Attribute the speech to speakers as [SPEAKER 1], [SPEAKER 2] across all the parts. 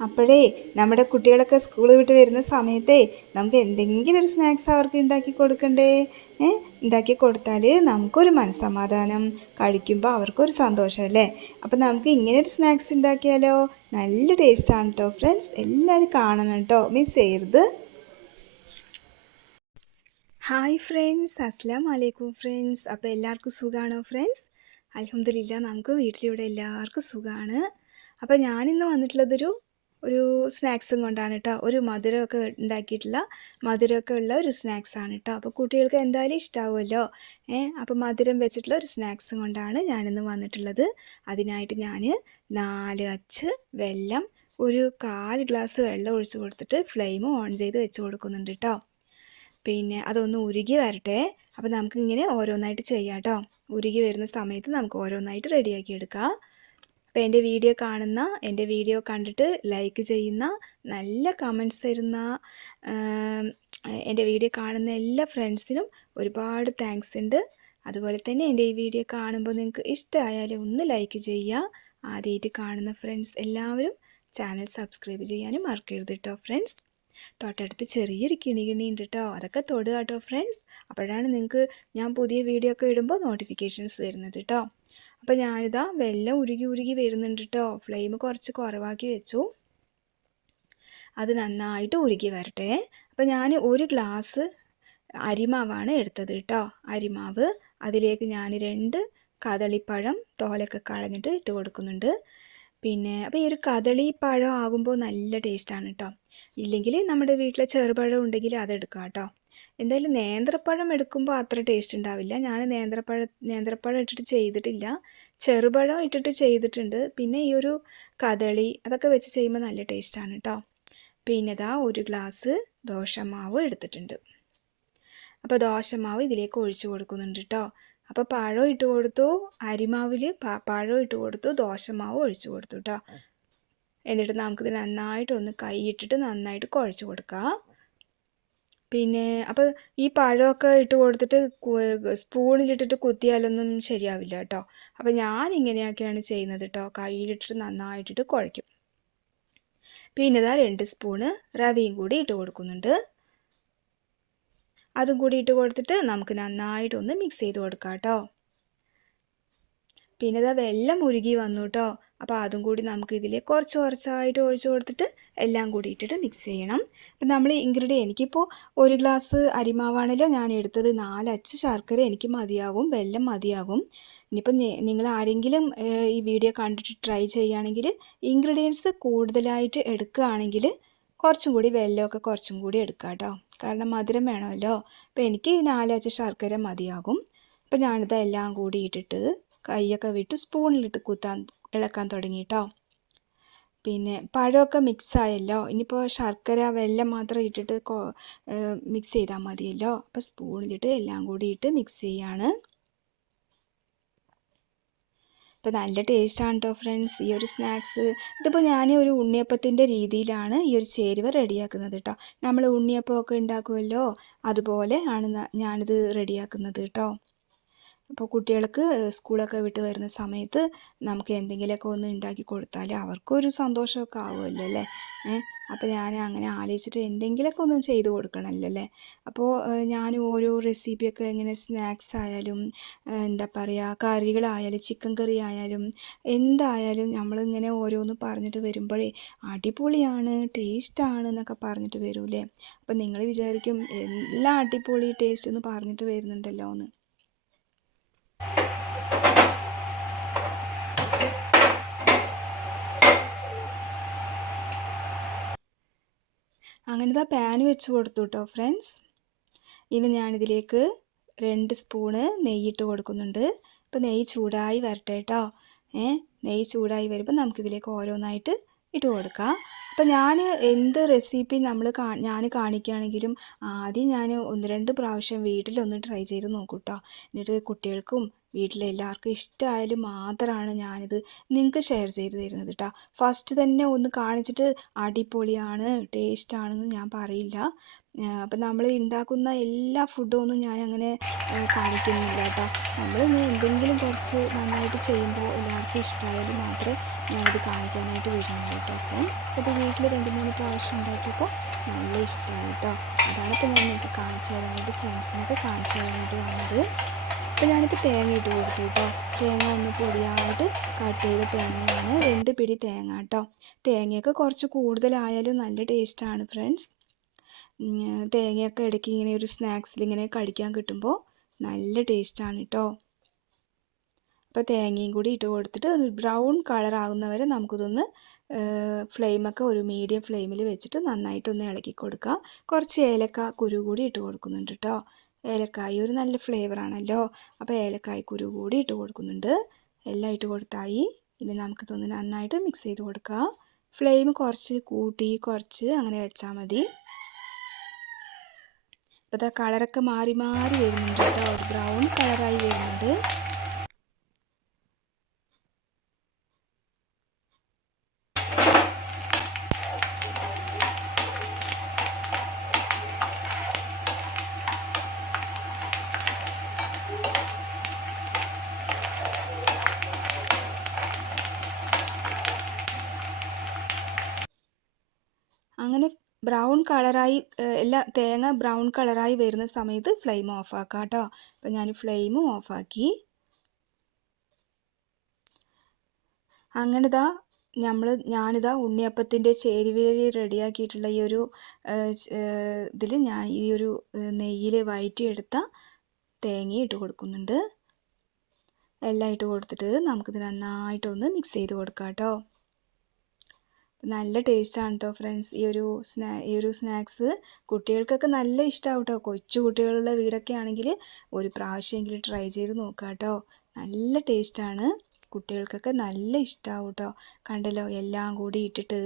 [SPEAKER 1] അപ്പോഴേ നമ്മുടെ കുട്ടികളൊക്കെ സ്കൂൾ വിട്ട് വരുന്ന സമയത്തേ നമുക്ക് എന്തെങ്കിലും ഒരു സ്നാക്സ് അവർക്ക് ഉണ്ടാക്കി കൊടുക്കണ്ടേ? ഉണ്ടാക്കി കൊടുത്താൽ നമുക്കൊരു മനസ്സമാധാനം കഴിക്കുമ്പോൾ അവർക്കൊരു സന്തോഷമല്ലേ അപ്പം നമുക്ക് ഇങ്ങനെ ഒരു സ്നാക്സ് ഉണ്ടാക്കിയാലോ? നല്ല ടേസ്റ്റാണ് കേട്ടോ ഫ്രണ്ട്സ് എല്ലാവരും കാണണം കേട്ടോ മിസ് ചെയ്യരുത്. ഹായ് ഫ്രണ്ട്സ് അസ്സാം വലൈക്കും ഫ്രണ്ട്സ് അപ്പോൾ എല്ലാവർക്കും സുഖമാണോ ഫ്രണ്ട്സ് അലഹമ്മദില്ല നമുക്ക് വീട്ടിലിവിടെ എല്ലാവർക്കും സുഖമാണ് അപ്പോൾ ഞാനിന്ന് വന്നിട്ടുള്ളതൊരു ഒരു സ്നാക്സും കൊണ്ടാണ് കേട്ടോ ഒരു മധുരമൊക്കെ ഉണ്ടാക്കിയിട്ടുള്ള മധുരമൊക്കെ ഉള്ള ഒരു സ്നാക്സ് ആണ് കേട്ടോ അപ്പോൾ കുട്ടികൾക്ക് എന്തായാലും ഇഷ്ടാവുമല്ലോ? ഏ അപ്പോൾ മധുരം വെച്ചിട്ടുള്ള ഒരു സ്നാക്സും കൊണ്ടാണ് ഞാനിന്ന് വന്നിട്ടുള്ളത്. അതിനായിട്ട് ഞാൻ നാല് അച്ച് വെല്ലം ഒരു കാൽ ഗ്ലാസ് വെള്ളം ഒഴിച്ച് കൊടുത്തിട്ട് ഫ്ലെയിം ഓൺ ചെയ്ത് വെച്ച് കൊടുക്കുന്നുണ്ട് കേട്ടോ പിന്നെ അതൊന്ന് ഉരുകി വരട്ടെ. അപ്പോൾ നമുക്ക് ഇങ്ങനെ ഓരോന്നായിട്ട് ചെയ്യാം കേട്ടോ ഉരുകി വരുന്ന സമയത്ത് നമുക്ക് ഓരോന്നായിട്ട് റെഡിയാക്കി എടുക്കാം. അപ്പോൾ എന്റെ വീഡിയോ കാണുന്ന എന്റെ വീഡിയോ കണ്ടിട്ട് ലൈക്ക് ചെയ്യുന്ന നല്ല കമൻസ് തരുന്ന എന്റെ വീഡിയോ കാണുന്ന എല്ലാ ഫ്രണ്ട്സിനും ഒരുപാട് താങ്ക്സ് ഉണ്ട് അതുപോലെ തന്നെ എന്റെ ഈ വീഡിയോ കാണുമ്പോൾ നിങ്ങൾക്ക് ഇഷ്ടമായാലും ഒന്ന് ലൈക്ക് ചെയ്യുക. ആദ്യമായിട്ട് കാണുന്ന ഫ്രണ്ട്സ് എല്ലാവരും ചാനൽ സബ്സ്ക്രൈബ് ചെയ്യാനും മറക്കരുത് കേട്ടോ ഫ്രണ്ട്സ് തൊട്ടടുത്ത് ചെറിയൊരു കിണി കിണി ഉണ്ട് കേട്ടോ അതൊക്കെ തൊടുക കേട്ടോ ഫ്രണ്ട്സ് അപ്പോഴാണ് നിങ്ങൾക്ക് ഞാൻ പുതിയ വീഡിയോ ഒക്കെ ഇടുമ്പോൾ നോട്ടിഫിക്കേഷൻസ് വരുന്നത് കേട്ടോ അപ്പോൾ ഞാനിതാ വെള്ളം ഉരുകി ഉരുകി വരുന്നുണ്ട് കേട്ടോ ഫ്ലെയിം കുറച്ച് കുറവാക്കി വെച്ചു. അത് നന്നായിട്ട് ഉരുകി വരട്ടെ. അപ്പോൾ ഞാൻ ഒരു ഗ്ലാസ് അരിമാവാണ് എടുത്തത് കേട്ടോ അരിമാവ് അതിലേക്ക് ഞാൻ രണ്ട് കദളിപ്പഴം തോലൊക്കെ കളഞ്ഞിട്ട് ഇട്ട് കൊടുക്കുന്നുണ്ട്. പിന്നെ അപ്പോൾ ഈ ഒരു കദളിപ്പഴം ആകുമ്പോൾ നല്ല ടേസ്റ്റാണ് കേട്ടോ ഇല്ലെങ്കിൽ നമ്മുടെ വീട്ടിലെ ചെറുപഴം ഉണ്ടെങ്കിൽ അതെടുക്കാം കേട്ടോ എന്തായാലും നേന്ത്രപ്പഴം എടുക്കുമ്പോൾ അത്ര ടേസ്റ്റ് ഉണ്ടാവില്ല. ഞാൻ നേന്ത്രപ്പഴ നേന്ത്രപ്പഴം ഇട്ടിട്ട് ചെയ്തിട്ടില്ല. ചെറുപഴം ഇട്ടിട്ട് ചെയ്തിട്ടുണ്ട്. പിന്നെ ഈ ഒരു കദളി അതൊക്കെ വെച്ച് ചെയ്യുമ്പോൾ നല്ല ടേസ്റ്റാണ് കേട്ടോ പിന്നെ ഇതാ ഒരു ഗ്ലാസ് ദോശമാവ് എടുത്തിട്ടുണ്ട്. അപ്പോൾ ദോശമാവ് ഇതിലേക്ക് ഒഴിച്ചു കൊടുക്കുന്നുണ്ട് കേട്ടോ അപ്പോൾ പഴം ഇട്ട് കൊടുത്തു അരിമാവിൽ പഴം ഇട്ട് കൊടുത്തു ദോശമാവ് ഒഴിച്ചു കൊടുത്തു കേട്ടോ എന്നിട്ട് നമുക്കിത് നന്നായിട്ട് ഒന്ന് കൈയിട്ടിട്ട് നന്നായിട്ട് കുഴച്ച് കൊടുക്കാം. പിന്നെ അപ്പോൾ ഈ പഴമൊക്കെ ഇട്ട് കൊടുത്തിട്ട് സ്പൂണിലിട്ടിട്ട് കുത്തിയാലൊന്നും ശരിയാവില്ല കേട്ടോ അപ്പോൾ ഞാൻ ഇങ്ങനെയൊക്കെയാണ് ചെയ്യുന്നത് കേട്ടോ കയ്യിലിട്ടിട്ട് നന്നായിട്ടിട്ട് കുഴയ്ക്കും. പിന്നെ ഇതാ രണ്ട് സ്പൂണ് റവയും കൂടി ഇട്ട് കൊടുക്കുന്നുണ്ട്. അതും കൂടി ഇട്ട് കൊടുത്തിട്ട് നമുക്ക് നന്നായിട്ടൊന്ന് മിക്സ് ചെയ്ത് കൊടുക്കാം കേട്ടോ പിന്നെ ഇതാ വെള്ളം ഉരുകി വന്നു കേട്ടോ അപ്പോൾ അതും കൂടി നമുക്ക് ഇതിൽ കുറച്ച് കുറച്ചായിട്ട് ഒഴിച്ചു കൊടുത്തിട്ട് എല്ലാം കൂടി ഇട്ടിട്ട് മിക്സ് ചെയ്യണം. അപ്പം നമ്മൾ ഇൻഗ്രീഡിയൻ എനിക്കിപ്പോൾ ഒരു ഗ്ലാസ് അരിമാവാണല്ലോ ഞാൻ എടുത്തത്. നാലച്ച് ശർക്കര എനിക്ക് മതിയാകും വെല്ലം മതിയാകും ഇനിയിപ്പോൾ നിങ്ങൾ ആരെങ്കിലും ഈ വീഡിയോ കണ്ടിട്ട് ട്രൈ ചെയ്യുകയാണെങ്കിൽ ഇൻഗ്രീഡിയൻസ് കൂടുതലായിട്ട് എടുക്കുകയാണെങ്കിൽ കുറച്ചും കൂടി വെല്ലമൊക്കെ കുറച്ചും കൂടി എടുക്കുക കേട്ടോ. കാരണം മധുരം വേണമല്ലോ. അപ്പോൾ എനിക്ക് നാലച്ച് ശർക്കര മതിയാകും. അപ്പോൾ ഞാനിത് എല്ലാം കൂടി ഇട്ടിട്ട് കൈയൊക്കെ വിട്ട് സ്പൂണിലിട്ട് കുത്താൻ ഇളക്കാൻ തുടങ്ങി കേട്ടോ പിന്നെ പഴമൊക്കെ മിക്സ് ആയല്ലോ. ഇനിയിപ്പോൾ ശർക്കര വെല്ലം മാത്രം ഇട്ടിട്ട് മിക്സ് ചെയ്താൽ മതിയല്ലോ. അപ്പോൾ സ്പൂണിലിട്ട് എല്ലാം കൂടി ഇട്ട് മിക്സ് ചെയ്യാണ്. അപ്പോൾ നല്ല ടേസ്റ്റാണ് കേട്ടോ ഫ്രണ്ട്സ് ഈ ഒരു സ്നാക്സ് ഇതിപ്പോൾ ഞാൻ ഒരു ഉണ്ണിയപ്പത്തിന്റെ രീതിയിലാണ് ഈ ഒരു ചേരുവ റെഡിയാക്കുന്നത് കേട്ടോ നമ്മൾ ഉണ്ണിയപ്പമൊക്കെ ഉണ്ടാക്കുമല്ലോ അതുപോലെ ആണ് ഞാനിത് റെഡിയാക്കുന്നത് കേട്ടോ അപ്പോൾ കുട്ടികൾക്ക് സ്കൂളൊക്കെ വിട്ട് വരുന്ന സമയത്ത് നമുക്ക് എന്തെങ്കിലുമൊക്കെ ഒന്ന് ഉണ്ടാക്കി കൊടുത്താൽ അവർക്കൊരു സന്തോഷമൊക്കെ ആവുമല്ലോ അല്ലേ അപ്പോൾ ഞാൻ അങ്ങനെ ആലോചിച്ചിട്ട് എന്തെങ്കിലുമൊക്കെ ഒന്ന് ചെയ്ത് കൊടുക്കണമല്ലോ അല്ലേ അപ്പോൾ ഞാൻ ഓരോ റെസിപ്പിയൊക്കെ ഇങ്ങനെ സ്നാക്സ് ആയാലും എന്താ പറയുക കറികളായാലും ചിക്കൻ കറി ആയാലും എന്തായാലും നമ്മളിങ്ങനെ ഓരോന്ന് പറഞ്ഞിട്ട് വരുമ്പോഴേ അടിപൊളിയാണ് ടേസ്റ്റാണ് എന്നൊക്കെ പറഞ്ഞിട്ട് വരൂലേ അപ്പോൾ നിങ്ങൾ വിചാരിക്കും എല്ലാം അടിപൊളി ടേസ്റ്റ് എന്ന് പറഞ്ഞിട്ട് വരുന്നുണ്ടല്ലോ എന്ന് അങ്ങനെ ഇതാ പാൻ വെച്ച് കൊടുത്തു കേട്ടോ ഫ്രണ്ട്സ് ഇനി ഞാനിതിലേക്ക് രണ്ട് സ്പൂണ് നെയ്യിട്ട് കൊടുക്കുന്നുണ്ട്. അപ്പോൾ നെയ്യ് ചൂടായി വരട്ടെ കേട്ടോ ഏ നെയ്യ് ചൂടായി വരുമ്പോൾ നമുക്കിതിലേക്ക് ഓരോന്നായിട്ട് ഇട്ട് കൊടുക്കാം. അപ്പോൾ ഞാൻ എന്ത് റെസിപ്പി നമ്മൾ കാ ഞാൻ കാണിക്കുകയാണെങ്കിലും ആദ്യം ഞാൻ ഒന്ന് രണ്ട് പ്രാവശ്യം വീട്ടിലൊന്ന് ട്രൈ ചെയ്ത് നോക്കും കേട്ടോ എന്നിട്ട് കുട്ടികൾക്കും വീട്ടിലെ എല്ലാവർക്കും ഇഷ്ടമായാലും മാത്രമാണ് ഞാനിത് നിങ്ങൾക്ക് ഷെയർ ചെയ്ത് തരുന്നത് കേട്ടോ ഫസ്റ്റ് തന്നെ ഒന്ന് കാണിച്ചിട്ട് അടിപൊളിയാണ് ടേസ്റ്റ് ആണെന്ന് ഞാൻ പറയില്ല. അപ്പം നമ്മൾ ഉണ്ടാക്കുന്ന എല്ലാ ഫുഡും ഒന്നും ഞാനങ്ങനെ കാണിക്കുന്നില്ല കേട്ടോ നമ്മളിങ്ങനെ എന്തെങ്കിലും കുറച്ച് നന്നായിട്ട് ചെയ്യുമ്പോൾ എല്ലാവർക്കും ഇഷ്ടമായാലും മാത്രമേ ഞാനത് കാണിക്കാനായിട്ട് വരുന്നുള്ളൂ കേട്ടോ ഫ്രണ്ട്സ് അത് വീട്ടിൽ രണ്ട് മൂന്ന് പ്രാവശ്യം ഉണ്ടാക്കിയപ്പോൾ നല്ല ഇഷ്ടമായി കേട്ടോ അതാണ് ഇപ്പോൾ ഞാൻ നിങ്ങൾക്ക് കാണിച്ചു തരാനായിട്ട് ഫ്രണ്ട്സിനൊക്കെ കാണിച്ചു തരാനായിട്ട് വന്നത്. അപ്പോൾ ഞാനിപ്പോൾ തേങ്ങ ഇട്ട് കൊടുത്തു കേട്ടോ തേങ്ങ ഒന്ന് പൊടിയായിട്ട് കട്ട് ചെയ്ത തേങ്ങയാണ് രണ്ട് പിടി തേങ്ങ കേട്ടോ തേങ്ങയൊക്കെ കുറച്ച് കൂടുതലായാലും നല്ല ടേസ്റ്റാണ് ഫ്രണ്ട്സ് തേങ്ങയൊക്കെ ഇടയ്ക്ക് ഇങ്ങനെ ഒരു സ്നാക്സിൽ ഇങ്ങനെ കടിക്കാൻ കിട്ടുമ്പോൾ നല്ല ടേസ്റ്റാണ് കേട്ടോ അപ്പോൾ തേങ്ങയും കൂടി ഇട്ട് കൊടുത്തിട്ട് ബ്രൗൺ കളർ ആകുന്നവരെ നമുക്കിതൊന്ന് ഫ്ലെയിമൊക്കെ ഒരു മീഡിയം ഫ്ലെയിമിൽ വെച്ചിട്ട് നന്നായിട്ടൊന്ന് ഇളക്കി കൊടുക്കുക. കുറച്ച് ഏലക്ക കുരു കൂടി ഇട്ട് കൊടുക്കുന്നുണ്ട് കേട്ടോ ഏലക്കായി ഒരു നല്ല ഫ്ലേവറാണല്ലോ അപ്പോൾ ഏലക്കായ് കുരു കൂടി ഇട്ട് കൊടുക്കുന്നുണ്ട്. എല്ലാം ഇട്ട് കൊടുത്തായി. ഇനി നമുക്കിതൊന്ന് നന്നായിട്ട് മിക്സ് ചെയ്ത് കൊടുക്കുക ഫ്ലെയിം കുറച്ച് കൂട്ടി കുറച്ച് അങ്ങനെ വെച്ചാൽ മതി. ഇപ്പോൾ കളറൊക്കെ മാറി മാറി വരുന്നുണ്ട് ഒരു ബ്രൗൺ കളറായി വരുന്നുണ്ട്. ബ്രൗൺ കളറായി എല്ലാ തേങ്ങ ബ്രൗൺ കളറായി വരുന്ന സമയത്ത് ഫ്ലെയിം ഓഫാക്കാം കേട്ടോ അപ്പം ഞാൻ ഫ്ലെയിം ഓഫാക്കി. അങ്ങനെ ഇതാ നമ്മൾ ഞാനിതാ ഉണ്ണിയപ്പത്തിന്റെ ചേരുവേലി റെഡിയാക്കിയിട്ടുള്ള ഈ ഒരു ഇതിൽ ഞാൻ ഈ ഒരു നെയ്യിൽ വയറ്റിയെടുത്ത തേങ്ങ ഇട്ട് കൊടുക്കുന്നുണ്ട്. എല്ലാം ഇട്ട് കൊടുത്തിട്ട് നമുക്കിത് നന്നായിട്ടൊന്ന് മിക്സ് ചെയ്ത് കൊടുക്കാം കേട്ടോ നല്ല ടേസ്റ്റാണ് കേട്ടോ ഫ്രണ്ട്സ് ഈ ഒരു സ്നാ ഈ ഒരു സ്നാക്സ് കുട്ടികൾക്കൊക്കെ നല്ല ഇഷ്ടമാവും കേട്ടോ കൊച്ചു കുട്ടികളുടെ വീടൊക്കെ ആണെങ്കിൽ ഒരു പ്രാവശ്യമെങ്കിലും ട്രൈ ചെയ്ത് നോക്കാം കേട്ടോ നല്ല ടേസ്റ്റാണ് കുട്ടികൾക്കൊക്കെ നല്ല ഇഷ്ടമാവും കേട്ടോ കണ്ടല്ലോ എല്ലാം കൂടി ഇട്ടിട്ട്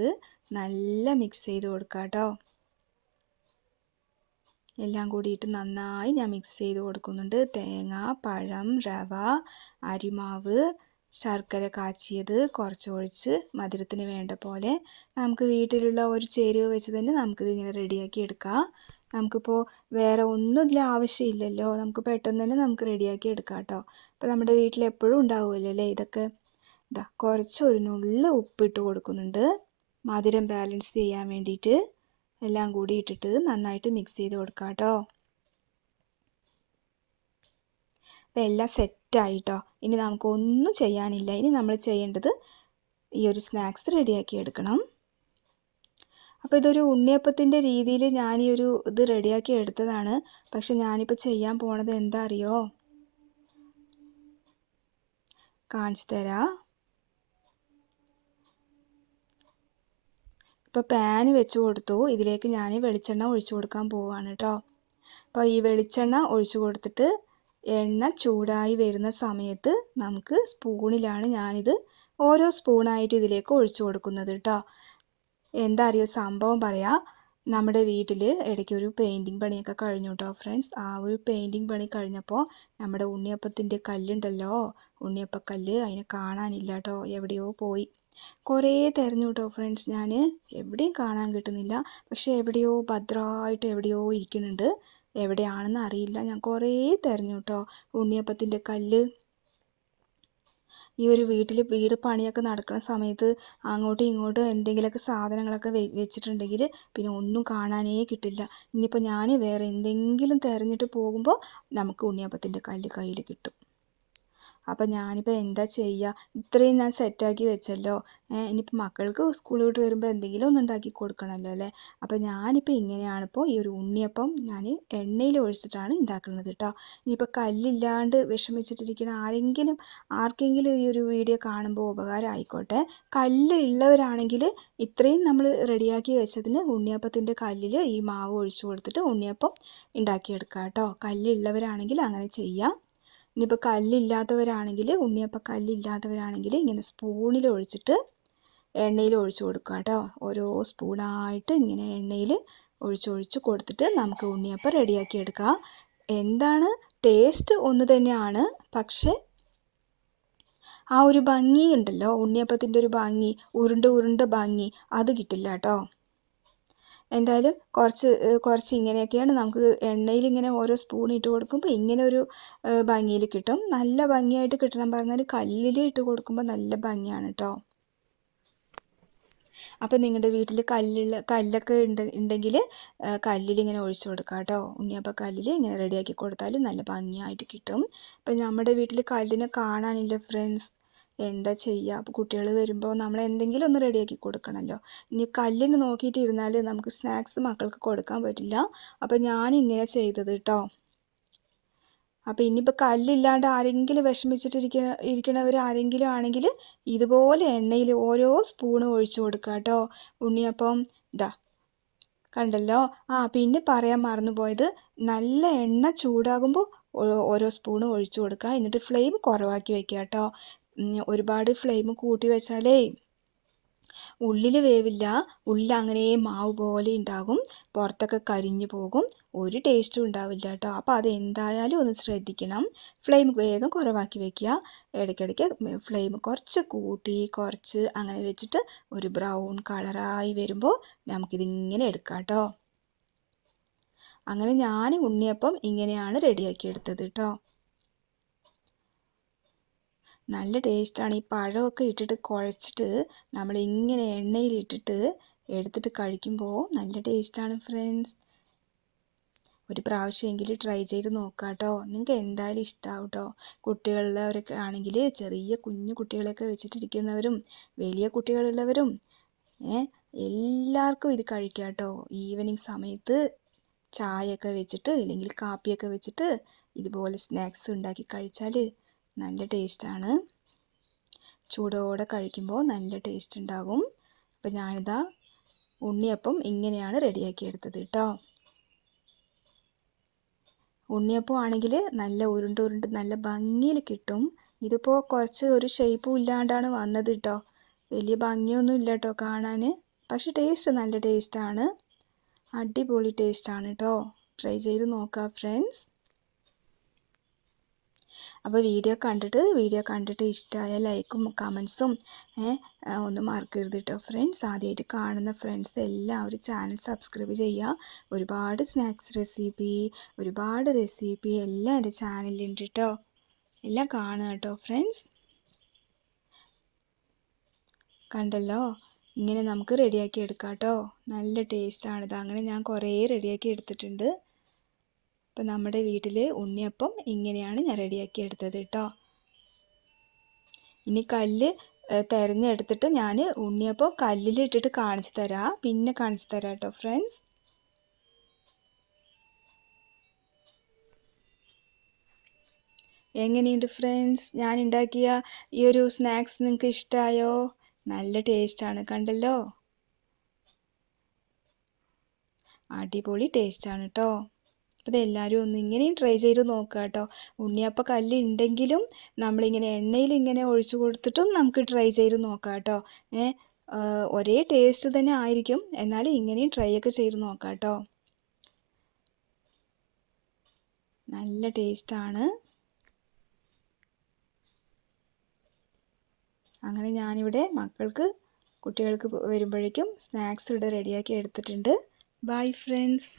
[SPEAKER 1] നല്ല മിക്സ് ചെയ്ത് കൊടുക്കാം കേട്ടോ എല്ലാം കൂടിയിട്ട് നന്നായി ഞാൻ മിക്സ് ചെയ്ത് കൊടുക്കുന്നുണ്ട്. തേങ്ങ പഴം റവ അരിമാവ് ശർക്കര കാച്ചിയത് കുറച്ച് ഒഴിച്ച് മധുരത്തിന് വേണ്ട പോലെ നമുക്ക് വീട്ടിലുള്ള ഒരു ചേരുവ വെച്ച് തന്നെ നമുക്കിത് ഇങ്ങനെ റെഡിയാക്കി എടുക്കാം. നമുക്കിപ്പോൾ വേറെ ഒന്നും ഇതിൽ ആവശ്യമില്ലല്ലോ. നമുക്ക് പെട്ടെന്ന് തന്നെ നമുക്ക് റെഡിയാക്കി എടുക്കാം കേട്ടോ അപ്പോൾ നമ്മുടെ വീട്ടിൽ എപ്പോഴും ഉണ്ടാവുമല്ലോ അല്ലേ? ഇതൊക്കെ ഇതാ കുറച്ച് ഒരു നുള്ള ഉപ്പിട്ട് കൊടുക്കുന്നുണ്ട്. മധുരം ബാലൻസ് ചെയ്യാൻ വേണ്ടിയിട്ട് എല്ലാം കൂടി ഇട്ടിട്ട് നന്നായിട്ട് മിക്സ് ചെയ്ത് കൊടുക്കാം കേട്ടോ അപ്പോൾ എല്ലാം സെറ്റായിട്ടോ? ഇനി നമുക്കൊന്നും ചെയ്യാനില്ല. ഇനി നമ്മൾ ചെയ്യേണ്ടത് ഈ ഒരു സ്നാക്സ് റെഡിയാക്കി എടുക്കണം. അപ്പോൾ ഇതൊരു ഉണ്ണിയപ്പത്തിന്റെ രീതിയിൽ ഞാൻ ഈ ഒരു ഇത് റെഡിയാക്കി എടുത്തതാണ്. പക്ഷെ ഞാനിപ്പോൾ ചെയ്യാൻ പോണത് എന്താ അറിയോ? കാണിച്ചു തരാ. ഇപ്പോൾ പാൻ വെച്ച് കൊടുത്തു. ഇതിലേക്ക് ഞാൻ വെളിച്ചെണ്ണ ഒഴിച്ചു കൊടുക്കാൻ പോവുകയാണ് കേട്ടോ. അപ്പോൾ ഈ വെളിച്ചെണ്ണ ഒഴിച്ചു കൊടുത്തിട്ട് എണ്ണ ചൂടായി വരുന്ന സമയത്ത് നമുക്ക് സ്പൂണിലാണ് ഞാനിത് ഓരോ സ്പൂണായിട്ട് ഇതിലേക്ക് ഒഴിച്ചു കൊടുക്കുന്നത് കേട്ടോ എന്താ അറിയോ സംഭവം പറയാം? നമ്മുടെ വീട്ടിൽ ഇടയ്ക്ക് ഒരു പെയിന്റിങ് പണിയൊക്കെ കഴിഞ്ഞു കേട്ടോ ഫ്രണ്ട്സ് ആ ഒരു പെയിന്റിങ് പണി കഴിഞ്ഞപ്പോൾ നമ്മുടെ ഉണ്ണിയപ്പത്തിന്റെ കല്ലുണ്ടല്ലോ. ഉണ്ണിയപ്പക്കല്ല് അതിനെ കാണാനില്ല കേട്ടോ എവിടെയോ പോയി. കുറേ തിരഞ്ഞു കേട്ടോ ഫ്രണ്ട്സ് ഞാൻ എവിടെയും കാണാൻ കിട്ടുന്നില്ല. പക്ഷേ എവിടെയോ ഭദ്രമായിട്ട് എവിടെയോ ഇരിക്കുന്നുണ്ട്. എവിടെയാണെന്ന് അറിയില്ല. ഞാൻ കുറേ തിരഞ്ഞു കേട്ടോ ഉണ്ണിയപ്പത്തിന്റെ കല്ല്. ഈ ഒരു വീട്ടിൽ വീട് പണിയൊക്കെ നടക്കുന്ന സമയത്ത് അങ്ങോട്ടും ഇങ്ങോട്ടും എന്തെങ്കിലുമൊക്കെ സാധനങ്ങളൊക്കെ വെച്ചിട്ടുണ്ടെങ്കിൽ പിന്നെ ഒന്നും കാണാനേ കിട്ടില്ല. ഇനിയിപ്പോൾ ഞാൻ വേറെ എന്തെങ്കിലും തിരഞ്ഞിട്ട് പോകുമ്പോൾ നമുക്ക് ഉണ്ണിയപ്പത്തിന്റെ കല്ല് കയ്യിൽ കിട്ടും. അപ്പോൾ ഞാനിപ്പോൾ എന്താ ചെയ്യുക ഇത്രയും ഞാൻ സെറ്റാക്കി വെച്ചല്ലോ. ഇനിയിപ്പോൾ മക്കൾക്ക് സ്കൂൾ വിട്ട് വരുമ്പോൾ എന്തെങ്കിലും ഒന്ന് ഉണ്ടാക്കി കൊടുക്കണമല്ലോ അല്ലേ? അപ്പോൾ ഞാനിപ്പോൾ ഇങ്ങനെയാണിപ്പോൾ ഈ ഒരു ഉണ്ണിയപ്പം ഞാൻ എണ്ണയിൽ ഒഴിച്ചിട്ടാണ് ഉണ്ടാക്കുന്നത് കേട്ടോ ഇനിയിപ്പോൾ കല്ലില്ലാണ്ട് വിഷമിച്ചിട്ടിരിക്കുന്ന ആരെങ്കിലും ആർക്കെങ്കിലും ഈ ഒരു വീഡിയോ കാണുമ്പോൾ ഉപകാരം ആയിക്കോട്ടെ കല്ലുള്ളവരാണെങ്കിൽ ഇത്രയും നമ്മൾ റെഡിയാക്കി വെച്ചതിന് ഉണ്ണിയപ്പത്തിന്റെ കല്ലിൽ ഈ മാവ് ഒഴിച്ചു കൊടുത്തിട്ട് ഉണ്ണിയപ്പം ഉണ്ടാക്കിയെടുക്കാം കേട്ടോ കല്ലുള്ളവരാണെങ്കിൽ അങ്ങനെ ചെയ്യാം. ഇനിയിപ്പോൾ കല്ലില്ലാത്തവരാണെങ്കിൽ ഉണ്ണിയപ്പം കല്ലില്ലാത്തവരാണെങ്കിൽ ഇങ്ങനെ സ്പൂണിൽ ഒഴിച്ചിട്ട് എണ്ണയിൽ ഒഴിച്ചു കൊടുക്കുക കേട്ടോ. ഓരോ സ്പൂണായിട്ട് ഇങ്ങനെ എണ്ണയിൽ ഒഴിച്ചൊഴിച്ച് കൊടുത്തിട്ട് നമുക്ക് ഉണ്ണിയപ്പം റെഡിയാക്കി എടുക്കാം. എന്താണ്? ടേസ്റ്റ് ഒന്ന് തന്നെയാണ് പക്ഷേ ആ ഒരു ഭംഗി ഉണ്ടല്ലോ ഉണ്ണിയപ്പത്തിന്റെ ഒരു ഭംഗി ഉരുണ്ട് ഉരുണ്ട് ഭംഗി അത് കിട്ടില്ല കേട്ടോ. എന്തായാലും കുറച്ച് കുറച്ച് ഇങ്ങനെയൊക്കെയാണ്. നമുക്ക് എണ്ണയിൽ ഇങ്ങനെ ഓരോ സ്പൂൺ ഇട്ട് കൊടുക്കുമ്പോൾ ഇങ്ങനെ ഒരു ഭംഗിയിൽ കിട്ടും. നല്ല ഭംഗിയായിട്ട് കിട്ടണം പറഞ്ഞാൽ കല്ലിൽ ഇട്ട് കൊടുക്കുമ്പോൾ നല്ല ഭംഗിയാണ് കേട്ടോ അപ്പോൾ നിങ്ങളുടെ വീട്ടിൽ കല്ലുള്ള കല്ലൊക്കെ ഉണ്ട് ഉണ്ടെങ്കിൽ കല്ലിൽ ഇങ്ങനെ ഒഴിച്ചു കൊടുക്കുക കേട്ടോ ഉണ്ണിയപ്പം കല്ലിൽ ഇങ്ങനെ റെഡിയാക്കി കൊടുത്താൽ നല്ല ഭംഗിയായിട്ട് കിട്ടും. അപ്പം നമ്മുടെ വീട്ടിൽ കല്ലിനെ കാണാനില്ല ഫ്രണ്ട്സ്. എന്താ ചെയ്യുക അപ്പോൾ കുട്ടികൾ വരുമ്പോൾ നമ്മൾ എന്തെങ്കിലും ഒന്ന് റെഡിയാക്കി കൊടുക്കണമല്ലോ ഇനി കല്ലിന് നോക്കിയിട്ട് ഇരുന്നാൽ നമുക്ക് സ്നാക്സ് മക്കൾക്ക് കൊടുക്കാൻ പറ്റില്ല. അപ്പോൾ ഞാനിങ്ങനെ ചെയ്തത് കേട്ടോ അപ്പോൾ ഇനിയിപ്പോൾ കല്ലില്ലാണ്ട് ആരെങ്കിലും വിഷമിച്ചിട്ടിരിക്ക ഇരിക്കണവർ ആരെങ്കിലും ആണെങ്കിൽ ഇതുപോലെ എണ്ണയിൽ ഓരോ സ്പൂണും ഒഴിച്ചു കൊടുക്കുക കേട്ടോ ഉണ്ണിയപ്പം ഇതാ കണ്ടല്ലോ? ആ പിന്നെ പറയാൻ മറന്നുപോയത് നല്ല എണ്ണ ചൂടാകുമ്പോൾ ഓരോ സ്പൂണും ഒഴിച്ചു കൊടുക്കുക എന്നിട്ട് ഫ്ലെയിം കുറവാക്കി വെക്കുക കേട്ടോ ഒരുപാട് ഫ്ലെയിം കൂട്ടി വെച്ചാലേ ഉള്ളിൽ വേവില്ല. ഉള്ളിൽ അങ്ങനെ മാവ് പോലെ ഉണ്ടാകും പുറത്തൊക്കെ കരിഞ്ഞു പോകും. ഒരു ടേസ്റ്റും ഉണ്ടാവില്ല കേട്ടോ അപ്പോൾ അത് എന്തായാലും ഒന്ന് ശ്രദ്ധിക്കണം. ഫ്ലെയിം വേഗം കുറവാക്കി വെക്കുക ഇടയ്ക്കിടയ്ക്ക് ഫ്ലെയിം കുറച്ച് കൂട്ടി കുറച്ച് അങ്ങനെ വെച്ചിട്ട് ഒരു ബ്രൗൺ കളറായി വരുമ്പോൾ നമുക്കിതിങ്ങനെ എടുക്കാം കേട്ടോ അങ്ങനെ ഞാൻ ഉണ്ണിയപ്പം ഇങ്ങനെയാണ് റെഡിയാക്കി എടുത്തത് കേട്ടോ നല്ല ടേസ്റ്റാണ്. ഈ പഴമൊക്കെ ഇട്ടിട്ട് കുഴച്ചിട്ട് എണ്ണയിൽ ഇട്ടിട്ട് എടുത്തിട്ട് കഴിക്കുമ്പോൾ നല്ല ടേസ്റ്റാണ് ഫ്രണ്ട്സ്. ഒരു പ്രാവശ്യമെങ്കിലും ട്രൈ ചെയ്ത് നോക്കാം കേട്ടോ നിങ്ങൾക്ക് എന്തായാലും ഇഷ്ടമാവും കേട്ടോ കുട്ടികളുള്ളവരൊക്കെ ആണെങ്കിൽ ചെറിയ കുഞ്ഞു കുട്ടികളെയൊക്കെ വെച്ചിട്ടിരിക്കുന്നവരും വലിയ കുട്ടികളുള്ളവരും എല്ലാവർക്കും ഇത് കഴിക്കാം കേട്ടോ ഈവനിങ് സമയത്ത് ചായയൊക്കെ വെച്ചിട്ട് അല്ലെങ്കിൽ കാപ്പിയൊക്കെ വെച്ചിട്ട് ഇതുപോലെ സ്നാക്സ് ഉണ്ടാക്കി കഴിച്ചാൽ നല്ല ടേസ്റ്റാണ്. ചൂടോടെ കഴിക്കുമ്പോൾ നല്ല ടേസ്റ്റ് ഉണ്ടാകും അപ്പം ഞാനിതാ ഉണ്ണിയപ്പം ഇങ്ങനെയാണ് റെഡിയാക്കി എടുത്തത് കേട്ടോ. ഉണ്ണിയപ്പം ആണെങ്കിൽ നല്ല ഉരുണ്ട് ഉരുണ്ട് നല്ല ഭംഗിയിൽ കിട്ടും. ഇതിപ്പോൾ കുറച്ച് ഒരു ഷേപ്പും ഇല്ലാണ്ടാണ് വന്നത് കേട്ടോ. വലിയ ഭംഗിയൊന്നും ഇല്ല കേട്ടോ കാണാൻ. പക്ഷെ ടേസ്റ്റ് നല്ല ടേസ്റ്റാണ്. അടിപൊളി ടേസ്റ്റാണ് കേട്ടോ. ട്രൈ ചെയ്ത് നോക്കാം ഫ്രണ്ട്സ്. അപ്പോൾ വീഡിയോ കണ്ടിട്ട് വീഡിയോ കണ്ടിട്ട് ഇഷ്ടമായ ലൈക്കും കമൻസും ഒന്ന് മറക്കരുത് കേട്ടോ ഫ്രണ്ട്സ് ആദ്യമായിട്ട് കാണുന്ന ഫ്രണ്ട്സ് എല്ലാവരും ചാനൽ സബ്സ്ക്രൈബ് ചെയ്യുക. ഒരുപാട് സ്നാക്സ് റെസിപ്പി ഒരുപാട് റെസിപ്പി എല്ലാം എന്റെ ചാനലിലുണ്ട് കേട്ടോ എല്ലാം കാണുക കേട്ടോ ഫ്രണ്ട്സ് കണ്ടല്ലോ? ഇങ്ങനെ നമുക്ക് റെഡിയാക്കി എടുക്കാം കേട്ടോ നല്ല ടേസ്റ്റാണിത് അങ്ങനെ ഞാൻ കുറേ റെഡിയാക്കി എടുത്തിട്ടുണ്ട്. അപ്പോൾ നമ്മുടെ വീട്ടിൽ ഉണ്ണിയപ്പം ഇങ്ങനെയാണ് ഞാൻ റെഡിയാക്കി എടുത്തത് കേട്ടോ ഇനി കല്ല് തിരഞ്ഞെടുത്തിട്ട് ഞാൻ ഉണ്ണിയപ്പം കല്ലിലിട്ടിട്ട് കാണിച്ചു തരാം. പിന്നെ കാണിച്ചു തരാം കേട്ടോ ഫ്രണ്ട്സ് എങ്ങനെയുണ്ട് ഫ്രണ്ട്സ് ഞാൻ ഉണ്ടാക്കിയ ഈ ഒരു സ്നാക്സ് നിങ്ങൾക്ക് ഇഷ്ടമായോ നല്ല ടേസ്റ്റാണ് കണ്ടല്ലോ? അടിപൊളി ടേസ്റ്റാണ് കേട്ടോ അപ്പോൾ ഇതെല്ലാവരും ഒന്ന് ഇങ്ങനെയും ട്രൈ ചെയ്ത് നോക്കുക കേട്ടോ ഉണ്ണിയപ്പം കല്ല് ഉണ്ടെങ്കിലും നമ്മളിങ്ങനെ എണ്ണയിൽ ഇങ്ങനെ ഒഴിച്ചു കൊടുത്തിട്ടും നമുക്ക് ട്രൈ ചെയ്ത് നോക്കാം കേട്ടോ ഏ ഒരേ ടേസ്റ്റ് തന്നെ ആയിരിക്കും. എന്നാലും ഇങ്ങനെയും ട്രൈ ഒക്കെ ചെയ്ത് നോക്കാം കേട്ടോ നല്ല ടേസ്റ്റാണ് അങ്ങനെ ഞാനിവിടെ മക്കൾക്ക് കുട്ടികൾക്ക് വരുമ്പോഴേക്കും സ്നാക്സ് ഇവിടെ റെഡിയാക്കി എടുത്തിട്ടുണ്ട്. Bye friends